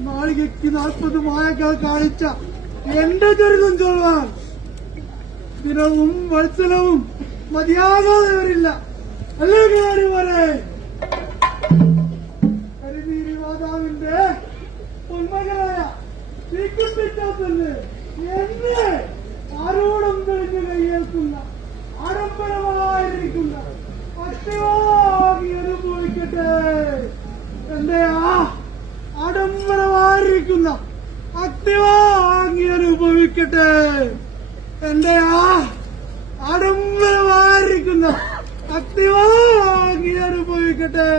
നാഴികയ്ക്ക് നാൽപ്പത് മായകൾ കാണിച്ച എന്റെ ദുരിതം ചൊല്ലാൻ ദിനവും വത്സലവും മതിയാകാതെ വരില്ല. അല്ലേ കാണിമാരെ കരിമീരി മാതാവിന്റെ ഉന്മകളായ തീക്കുട്ടിച്ചാത്തൽ എന്നെ ആരോടും തെളിഞ്ഞ് കയ്യേൽക്കുന്ന ആഡംബരമായിരിക്കുന്ന പച്ചവാകി അനുഭവിക്കട്ടെ എന്റെ ആ ആഡംബരമായിരിക്കുന്ന അത്യവാങ്ങി അനുഭവിക്കട്ടെ എന്റെ ആ അടംബരമായിരിക്കുന്ന അത്യവാങ്ങി അനുഭവിക്കട്ടെ